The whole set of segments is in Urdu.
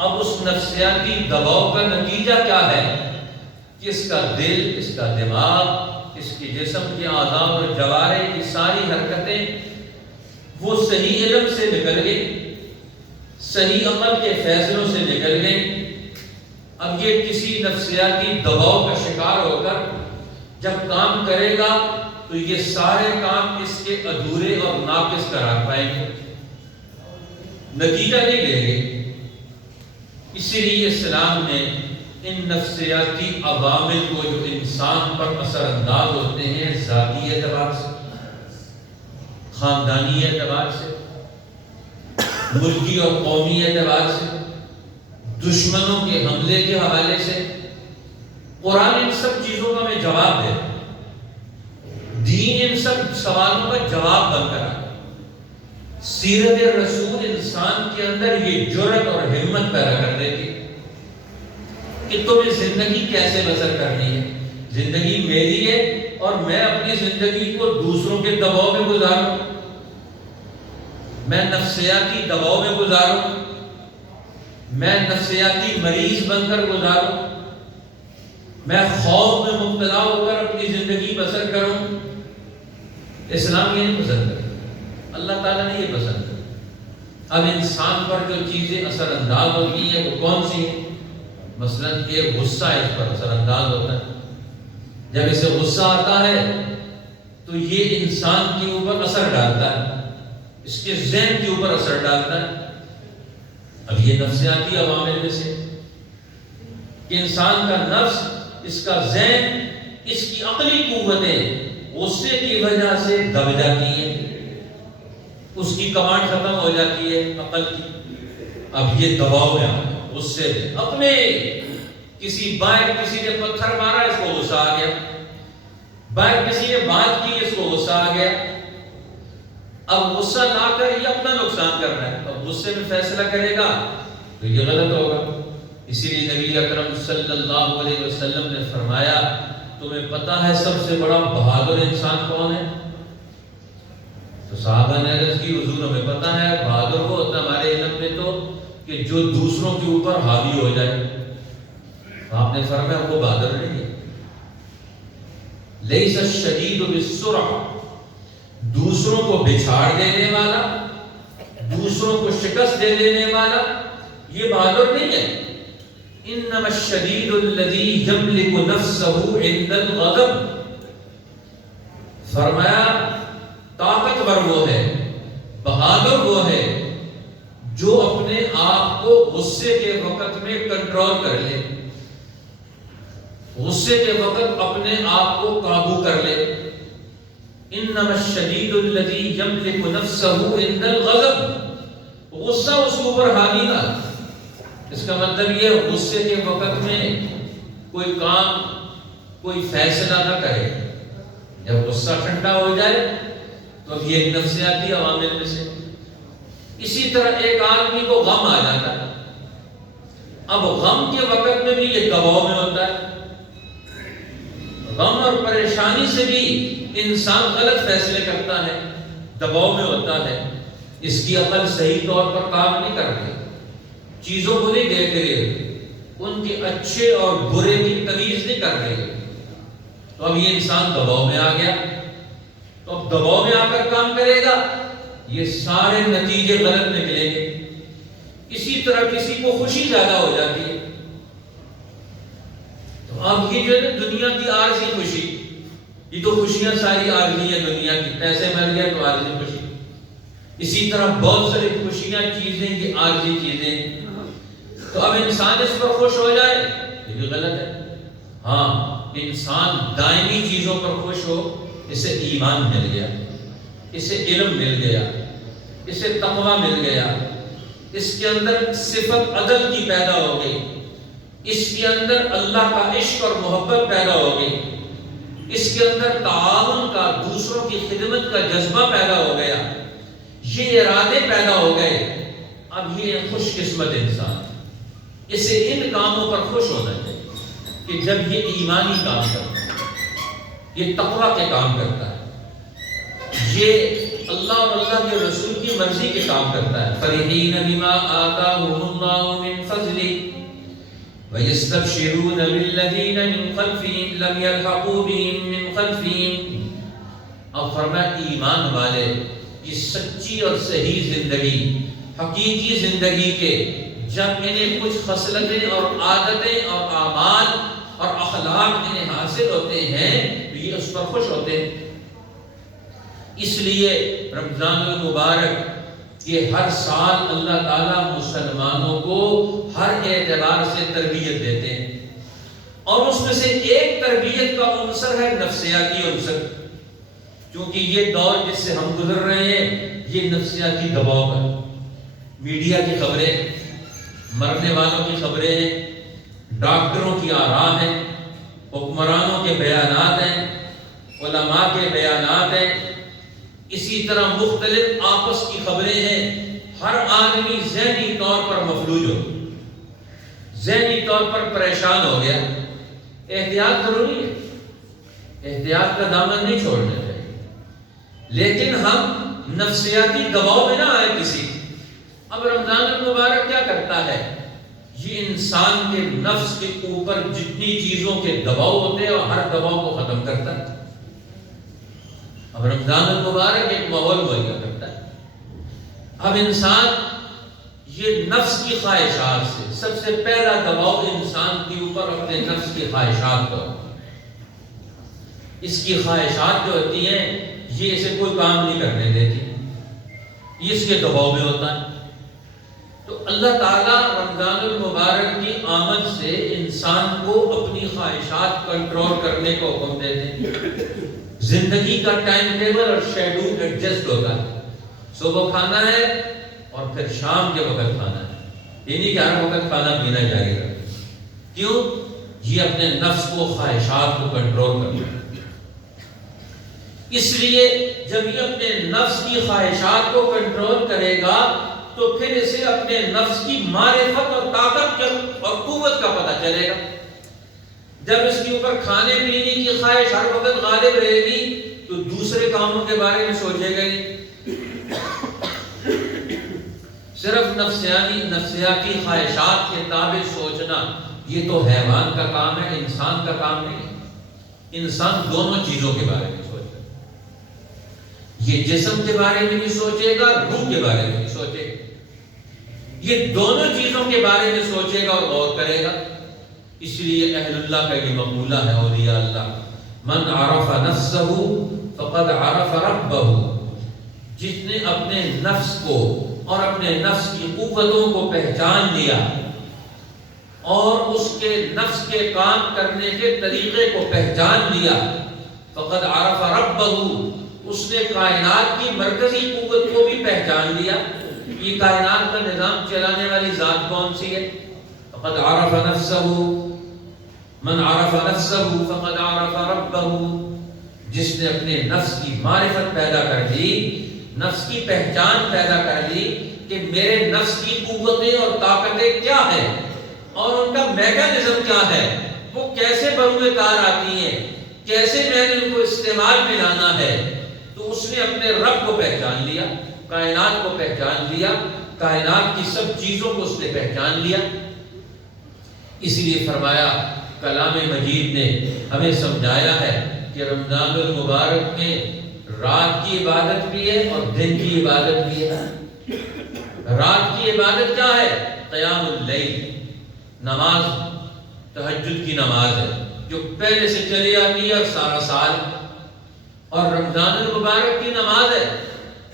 اب اس نفسیاتی دباؤ کا نتیجہ کیا ہے کہ اس کا دل، اس کا دماغ، اس کے جسم کے اعضاء اور جوارے کی ساری حرکتیں وہ صحیح علم سے نکل گئی، صحیح عقل کے فیصلوں سے نکل گئی۔ اب یہ کسی نفسیاتی دباؤ کا شکار ہو کر جب کام کرے گا تو یہ سارے کام اس کے ادھورے اور ناقص قرار پائیں گے، نتیجہ نہیں دیں گے۔ اسی لیے اسلام نے ان نفسیاتی عوامل کو جو انسان پر اثر انداز ہوتے ہیں ذاتی اعتبار سے، خاندانی اعتبار سے، ملکی اور قومی اعتبار سے، دشمنوں کے حملے کے حوالے سے، قرآن ان سب چیزوں کا ہمیں جواب دے، دین ان سب سوالوں کا جواب بن کر آئے۔ سیرت رسول انسان کے اندر یہ جرأت اور ہمت پیدا کر دیتی کہ تمہیں زندگی کیسے بسر کرنی ہے، زندگی میری ہے اور میں اپنی زندگی کو دوسروں کے دباؤ میں گزاروں، میں نفسیاتی دباؤ میں گزاروں، میں نفسیاتی مریض بن کر گزاروں، میں خوف میں مبتلا ہو کر اپنی زندگی بسر کروں۔ اسلام یہ نہیں پسند کرتا، اللہ تعالیٰ نے یہ پسند کرتا۔ اب انسان پر جو چیزیں اثر انداز ہوتی ہیں وہ کون سی ہیں؟ مثلا ایک غصہ اس پر اثر انداز ہوتا ہے، جب اسے غصہ آتا ہے تو یہ انسان کے اوپر اثر ڈالتا ہے، اس کے ذہن کے اوپر اثر ڈالتا ہے۔ اب یہ نفسیاتی عوامل میں سے کہ انسان کا نفس، اس کا ذہن، اس کی عقلی قوتیں غصے کی وجہ سے دب جاتی ہیں، اس کی کمانڈ ختم ہو جاتی ہے عقل کی۔ اب یہ دباؤ میں غصے میں اپنے کسی باہر کسی نے پتھر مارا، اس کو غصہ آ گیا، باہر کسی نے بات کی، اس کو غصہ آ گیا۔ اب غصہ نہ کر یہ اپنا نقصان کر رہا ہے، اب غصے میں فیصلہ کرے گا تو یہ غلط ہوگا۔ اسی لیے نبی اکرم صلی اللہ علیہ وسلم نے فرمایا، تمہیں پتہ ہے سب سے بڑا بہادر انسان کون ہے؟ تو صحابہ نے عرض کی، حضور ہمیں پتہ ہے، بہادر وہ ہوتا ہے ہمارے علم میں تو کہ جو دوسروں کے اوپر حاوی ہو جائے۔ آپ نے فرمایا وہ بہادر نہیں ہے۔ لیس الشدید بالسرعہ، دوسروں کو بچھاڑ دینے والا، دوسروں کو شکست دے دینے والا یہ بہادر نہیں ہے۔ انما الشدید الذی یملک نفسہ عند الغضب، فرمایا طاقتور وہ ہے، بہادر وہ ہے جو اپنے آپ کو غصے کے وقت میں کنٹرول کر لے، غصے کے وقت اپنے آپ کو قابو کر لے۔ انما الشدید الذی یملک نفسہ عند الغضب، غصہ اس کے اوپر حاوی نہ، اس کا مطلب یہ غصے کے وقت میں کوئی کام، کوئی فیصلہ نہ کرے۔ جب غصہ ٹھنڈا ہو جائے تو اب یہ نفسیاتی عوامل میں سے۔ اسی طرح ایک آدمی کو غم آ جاتا ہے، اب غم کے وقت میں بھی یہ دباؤ میں ہوتا ہے، غم اور پریشانی سے بھی انسان غلط فیصلے کرتا ہے، دباؤ میں ہوتا ہے، اس کی عقل صحیح طور پر کام نہیں کر رہی، چیزوں کو نہیں دیکھ رہی، ان کے اچھے اور برے کی تمیز نہیں کر رہی، تو اب یہ انسان دباؤ میں آ گیا۔ تو اب دباؤ میں آ کر کام کرے گا، یہ سارے نتیجے غلط نکلیں گے۔ اسی طرح کسی کو خوشی زیادہ ہو جاتی ہے، تو اب یہ جو ہے نا دنیا کی عارضی خوشی، یہ تو خوشیاں ساری عارضی ہیں دنیا کی، پیسے مل گئے تو عارضی خوشی۔ اسی طرح بہت ساری خوشیاں چیزیں یہ عارضی چیزیں، تو اب انسان اس پر خوش ہو جائے یہ بھی غلط ہے۔ ہاں، انسان دائمی چیزوں پر خوش ہو، اسے ایمان مل گیا، اسے علم مل گیا، اسے تقوی مل گیا، اس کے اندر صفت عدل کی پیدا ہو گئی، اس کے اندر اللہ کا عشق اور محبت پیدا ہو گئی، اس کے اندر تعاون کا، دوسروں کی خدمت کا جذبہ پیدا ہو گیا، یہ ارادے پیدا ہو گئے۔ اب یہ خوش قسمت انسان، اسے ان کاموں پر خوش ہونا چاہیے کہ جب یہ ایمانی کام کرتا ہے، یہ تقوی کے کام کرتا ہے، یہ اللہ اور اللہ کے رسول کی مرضی کے کام کرتا ہے. فرحین بما آتاهم اللہ من فضلہ وَيَسْتَبْشِرُونَ بِالَّذِينَ مِنْ خَلْفِهِمْ لَمْ يَلْحَقُوا بِهِمْ مِنْ خَلْفِهِمْ. اب فرمایا ایمان والے یہ سچی اور صحیح زندگی، حقیقی زندگی کے جب انہیں کچھ خصلتیں اور عادتیں اور اعمال اور اخلاق انہیں حاصل ہوتے ہیں تو یہ اس پر خوش ہوتے ہیں. اس لیے رمضان المبارک یہ ہر سال اللہ تعالیٰ مسلمانوں کو ہر اعتبار سے تربیت دیتے ہیں، اور اس میں سے ایک تربیت کا عنصر ہے نفسیاتی عنصر. کیونکہ یہ دور جس سے ہم گزر رہے ہیں یہ نفسیاتی دباؤ کا، میڈیا کی خبریں، مرنے والوں کی خبریں ہیں، ڈاکٹروں کی آراء ہیں، حکمرانوں کے بیانات ہیں، علماء کے بیانات ہیں، اسی طرح مختلف آپس کی خبریں ہیں. ہر آدمی ذہنی طور پر مفلوج ہو، ذہنی طور پر پریشان ہو گیا. احتیاط ضروری ہے، احتیاط کا دامن نہیں چھوڑنا چاہیے، لیکن ہم نفسیاتی دباؤ میں نہ آئے کسی. اب رمضان المبارک کیا کرتا ہے؟ یہ انسان کے نفس کے اوپر جتنی چیزوں کے دباؤ ہوتے ہیں اور ہر دباؤ کو ختم کرتا ہے. اب رمضان المبارک ایک ماحول مہیا کرتا ہے. اب انسان یہ نفس کی خواہشات سے، سب سے پہلا دباؤ انسان کے اوپر اپنے نفس کی خواہشات کا. اس کی خواہشات جو ہوتی ہیں یہ اسے کوئی کام نہیں کرنے دیتی، یہ اس کے دباؤ میں ہوتا ہے. تو اللہ تعالیٰ رمضان المبارک کی آمد سے انسان کو اپنی خواہشات کنٹرول کرنے کو حکم دیتے ہیں. زندگی کا ٹائم ٹیبل اور شیڈول ایڈجسٹ ہوتا ہے. صبح کھانا ہے اور پھر شام کے وقت کھانا ہے، یہ نہیں کہ ہر وقت کھانا پینا جاری رکھے. کیوں؟ یہ اپنے نفس کو، خواہشات کو کنٹرول کرنا ہے. اس لیے جب یہ اپنے نفس کی خواہشات کو کنٹرول کرے گا تو پھر اسے اپنے نفس کی معرفت اور طاقت اور قوت کا پتہ چلے گا. جب اس کے اوپر کھانے پینے کی خواہش ہر وقت غالب رہے گی تو دوسرے کاموں کے بارے میں سوچے گا نہیں. صرف نفسیاتی خواہشات کے تابع سوچنا یہ تو حیوان کا کام ہے، انسان کا کام نہیں. انسان دونوں چیزوں کے بارے میں سوچے گا، یہ جسم کے بارے میں بھی سوچے گا، روح کے بارے میں بھی سوچے گا. یہ دونوں چیزوں کے بارے میں سوچے گا اور غور کرے گا. اس لیے اہل اللہ کا یہ مقولہ ہے، اولیاء اللہ، من عرف نفسہ فقد عرف ربہ. جس نے اپنے نفس کو اور اپنے نفس کی قوتوں کو پہچان لیا اور اس کے نفس کے کام کرنے کے طریقے کو پہچان لیا، فقد عرف ربہ، اس نے کائنات کی مرکزی قوت کو بھی پہچان لیا. یہ کائنات کا نظام چلانے والی ذات کون سی ہے؟ فقد عرف نفسہ، من عرف نفسہ فقد عرف ربہ. جس نے اپنے نفس کی معرفت پیدا کر لی، نفس کی پہچان پیدا کر لی کہ میرے نفس کی قوتیں اور طاقتیں کیا ہیں اور ان کا میکانزم کیا ہے، وہ کیسے بروئے کار آتی ہیں، کیسے میں نے ان کو استعمال میں لانا ہے. تو اس نے اپنے رب کو پہچان لیا، کائنات کو پہچان لیا، کائنات کی سب چیزوں کو اس نے پہچان لیا. اس لیے فرمایا کلام مجید نے ہمیں سمجھایا ہے کہ رمضان المبارک میں رات کی عبادت بھی ہے اور دن کی عبادت بھی ہے. رات کی عبادت کیا ہے؟ قیام اللیل، نماز، تہجد کی نماز ہے جو پہلے سے چلی آتی ہے اور سارا سال. اور رمضان المبارک کی نماز ہے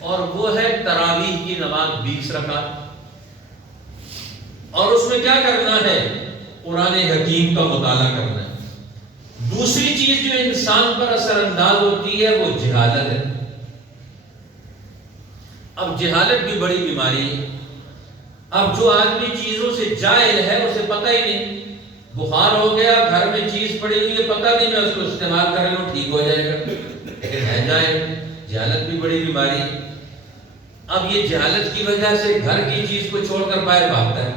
اور وہ ہے تراویح کی نماز 20 رکعت. اور اس میں کیا کرنا ہے؟ قرآن حکیم کا مطالعہ کرنا ہے. دوسری چیز جو انسان پر اثر انداز ہوتی ہے وہ جہالت ہے. اب جہالت بھی بڑی بیماری ہے. اب جو آدمی چیزوں سے جاہل ہے اسے پتہ ہی نہیں، بخار ہو گیا، گھر میں چیز پڑی ہوئی ہے، پتہ نہیں میں اس کو استعمال کر لوں ٹھیک ہو جائے گا، لیکن ہے جاہل. جہالت بھی بڑی بیماری ہے. اب یہ جہالت کی وجہ سے گھر کی چیز کو چھوڑ کر باہر بھاگتا ہے،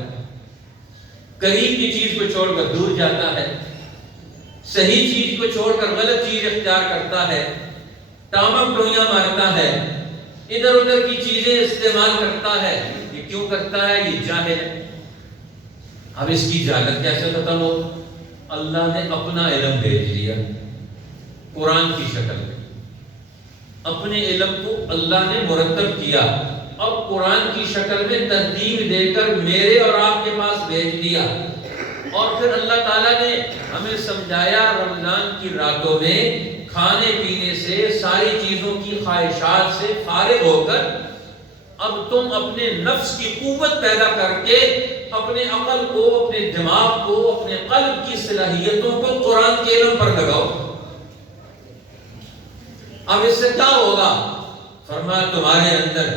قریب کی چیز کو چھوڑ کر دور جاتا ہے، صحیح چیز کو چھوڑ کر غلط چیز اختیار کرتا ہے، ٹامک ڈوئیاں مارتا ہے. ادھر ادھر کی چیزیں استعمال کرتا ہے. یہ کیوں کرتا ہے؟ یہ جاہل ہے. اب اس کی جہالت کیسے ختم ہو؟ اللہ نے اپنا علم بھیج دیا قرآن کی شکل میں. اپنے علم کو اللہ نے مرتب کیا، اب قرآن کی شکل میں ترتیب دے کر میرے اور آپ کے پاس بھیج دیا. اور پھر اللہ تعالیٰ نے ہمیں سمجھایا رمضان کی راتوں میں کھانے پینے سے، ساری چیزوں کی خواہشات سے فارغ ہو کر اب تم اپنے نفس کی قوت پیدا کر کے اپنے عقل کو، اپنے دماغ کو، اپنے قلب کی صلاحیتوں کو قرآن کے علم پر لگاؤ. اب اس سے کیا ہوگا؟ فرمایا تمہارے اندر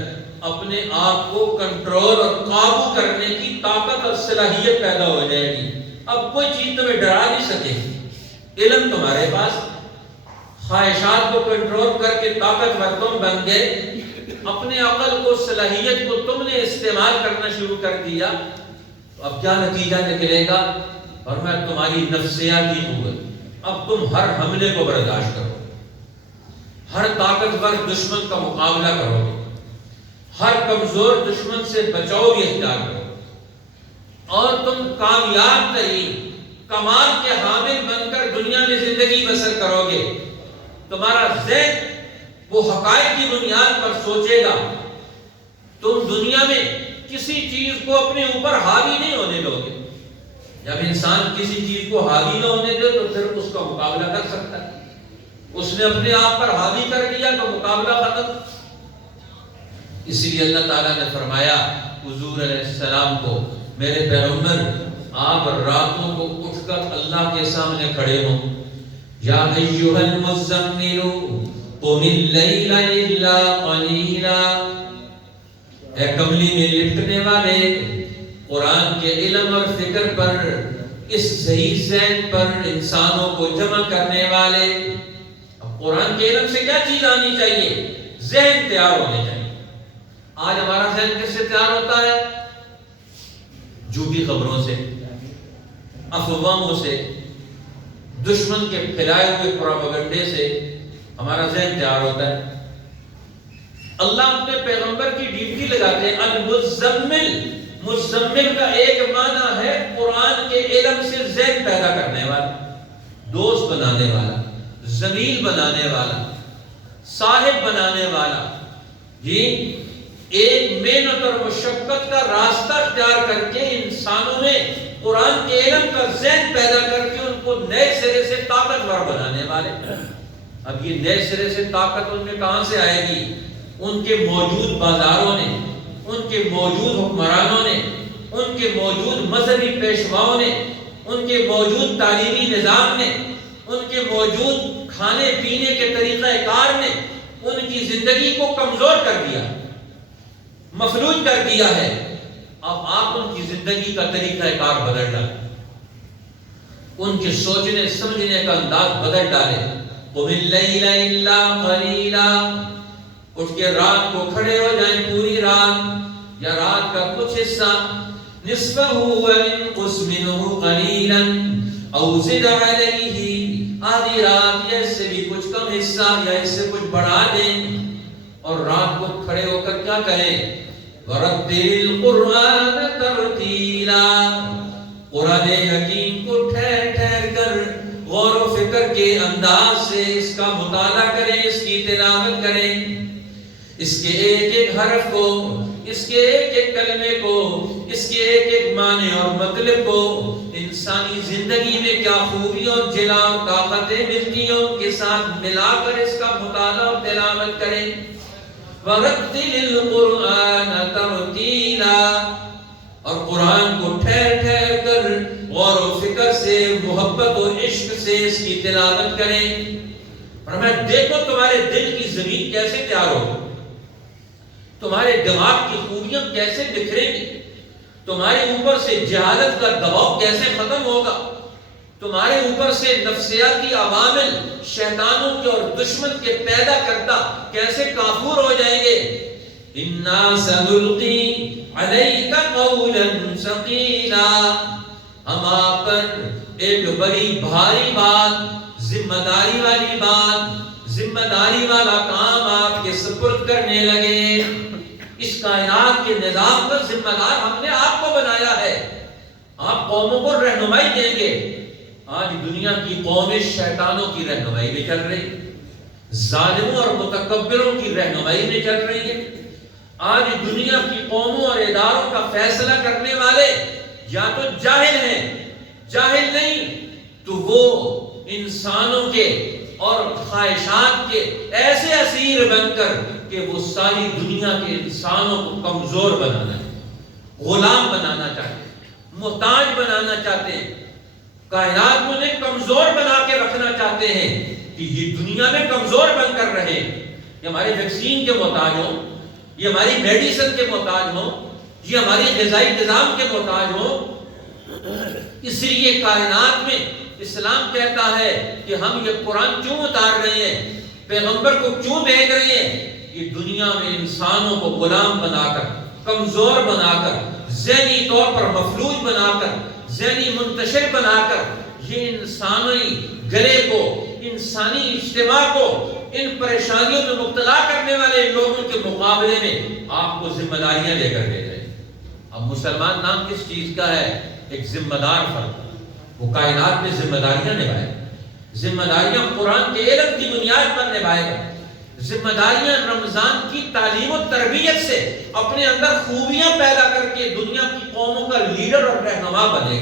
اپنے آپ کو کنٹرول اور قابو کرنے کی طاقت اور صلاحیت پیدا ہو جائے گی. اب کوئی چیز تمہیں ڈرا نہیں سکے. علم تمہارے پاس، خواہشات کو کنٹرول کر کے طاقتور تم بن گئے. اپنے عقل کو، صلاحیت کو تم نے استعمال کرنا شروع کر دیا. اب کیا نتیجہ نکلے گا؟ فرمایا تمہاری نفسیاتی قوت. اب تم ہر حملے کو برداشت کرو، ہر طاقتور دشمن کا مقابلہ کرو گے، ہر کمزور دشمن سے بچاؤ بھی اختیار کرو، اور تم کامیاب ترین کمال کے حامل بن کر دنیا میں زندگی بسر کرو گے. تمہارا ذہن وہ حقائق کی بنیاد پر سوچے گا. تم دنیا میں کسی چیز کو اپنے اوپر حاوی نہیں ہونے دو گے. جب انسان کسی چیز کو حاوی نہ ہونے دے تو پھر اس کا مقابلہ کر سکتا ہے. اس نے اپنے آپ پر حاوی کر دیا تو مقابلہ ختم. اسی لیے اللہ تعالیٰ نے فرمایا حضور علیہ السلام کو، میرے پیغمبر آپ راتوں کو اٹھ کر اللہ کے سامنے کھڑے ہوں. یا ایھا المزمل قم اللیل الا قلیلا. اے کملی میں لپٹنے والے، قرآن کے علم اور فکر پر، اس صحیح ذہن پر انسانوں کو جمع کرنے والے. اب قرآن کے علم سے کیا چیز آنی چاہیے؟ ذہن تیار ہونے چاہیے. آج ہمارا ذہن کس سے تیار ہوتا ہے؟ جھوٹی خبروں سے، افواہوں سے، دشمن کے پھیلائے ہوئے پروپیگنڈے سے ہمارا ذہن تیار ہوتا ہے. اللہ اپنے پیغمبر کی ڈیوٹی لگاتے ہیں. المزمل، مزمل کا ایک معنی ہے قرآن کے علم سے ذہن پیدا کرنے والا، دوست بنانے والا، زمیل بنانے والا، صاحب بنانے والا. جی ایک محنت اور مشقت کا راستہ اختیار کر کے انسانوں میں قرآن کے علم کا ذہن پیدا کر کے ان کو نئے سرے سے طاقتور بنانے والے. اب یہ نئے سرے سے طاقت ان میں کہاں سے آئے گی؟ ان کے موجود بازاروں نے، ان کے موجود حکمرانوں نے، ان کے موجود مذہبی پیشواؤں نے، ان کے موجود تعلیمی نظام نے، ان کے موجود کھانے پینے کے طریقہ کار نے ان کی زندگی کو کمزور کر دیا، مفلوج کر دیا ہے. اب آپ ان کی زندگی کا طریقہ کار بدل ڈالیں، ان کے سوچنے سمجھنے کا انداز بدل ڈالیں. قم اللیل الا قلیلا. اٹھ کے رات کو کھڑے ہو جائیں پوری رات یا رات کا کچھ حصہ. نصفہ وانقص منہ قلیلا او زد علیہ. آدھی رات یا اس سے بھی کچھ کم حصہ یا اس سے کچھ بڑھا دیں. اور رات کو کھڑے ہو کر کیا کہیں؟ وَرَتِّلِ الْقُرْآنَ تَرْتِيلًا. قرآن حکیم کو ٹھہر ٹھہر کر غور و فکر کے انداز سے اس کا مطالعہ کریں، اس کی تلاوت کریں. اس کے ایک ایک حرف کو، اس کے ایک ایک کلمے کو، اس کے ایک ایک معنی اور مطلب کو، انسانی زندگی میں کیا خوبی اور جلا اور طاقتیں ملتی ہیں ان کے ساتھ ملا کر اس کا مطالعہ اور تلاوت کریں. وَرَتِّلِ الْقُرْآنَ تَرْتِيلًا. اور قرآن کو ٹھہر ٹھہر کر غور و فکر سے، محبت و عشق سے اس کی تلاوت کریں. اور میں دیکھو تمہارے دل کی زمین کیسے تیار ہوگی، تمہارے دماغ کی خوبیاں کیسے بکھریں گی، تمہارے اوپر سے جہالت کا دباؤ کیسے ختم ہوگا، تمہارے اوپر سے نفسیاتی عوامل شیطانوں کے اور دشمن کے پیدا کرتا کیسے کافور ہو جائیں گے. اِنَّا سَنُلْقِي عَلَيْكَ قَوْلًا ثَقِيلًا. ہم آپ پر ایک بڑی بھاری بات، ذمہ داری والی بات، ذمہ داری والا کام آپ کے سپرد نسبت کرنے لگے. اس کائنات کے نظام کا ذمہ دار ہم نے آپ کو بنایا ہے. آپ قوموں کو رہنمائی دیں گے. آج دنیا کی قومیں شیطانوں کی رہنمائی میں چل رہی, ظالموں اور متکبروں کی رہنمائی میں چل رہی ہے. آج دنیا کی قوموں اور اداروں کا فیصلہ کرنے والے یا تو جاہل ہیں, جاہل نہیں تو وہ انسانوں کے اور خواہشات کے ایسے اسیر بن کر کہ وہ ساری دنیا کے انسانوں کو کمزور بنانا ہے, غلام بنانا چاہتے ہیں, محتاج بنانا چاہتے ہیں, کائنات کو انہیں کمزور بنا کے رکھنا چاہتے ہیں کہ یہ دنیا میں کمزور بن کر رہے. یہ ہمارے ویکسین کے محتاج ہوں, یہ ہماری میڈیسن کے محتاج ہوں, یہ ہماری غذائی نظام کے محتاج ہوں. اس لیے کائنات میں اسلام کہتا ہے کہ ہم یہ قرآن کیوں اتار رہے ہیں, پیغمبر کو کیوں بھیج رہے ہیں. یہ دنیا میں انسانوں کو غلام بنا کر, کمزور بنا کر, ذہنی طور پر مفلوج بنا کر, ذہنی منتشر بنا کر, یہ انسانی گلے کو, انسانی اجتماع کو ان پریشانیوں میں مبتلا کرنے والے لوگوں کے مقابلے میں آپ کو ذمہ داریاں لے کر دے رہے ہیں. اب مسلمان نام کس چیز کا ہے؟ ایک ذمہ دار فرد. وہ کائنات میں ذمہ داریاں نبھائے گا, ذمہ داریاں قرآن کے علم کی بنیاد پر نبھائے گا, ذمہ داریاں رمضان کی تعلیم و تربیت سے اپنے اندر خوبیاں پیدا کر کے دنیا کی قوموں کا لیڈر اور رہنما بنے گا.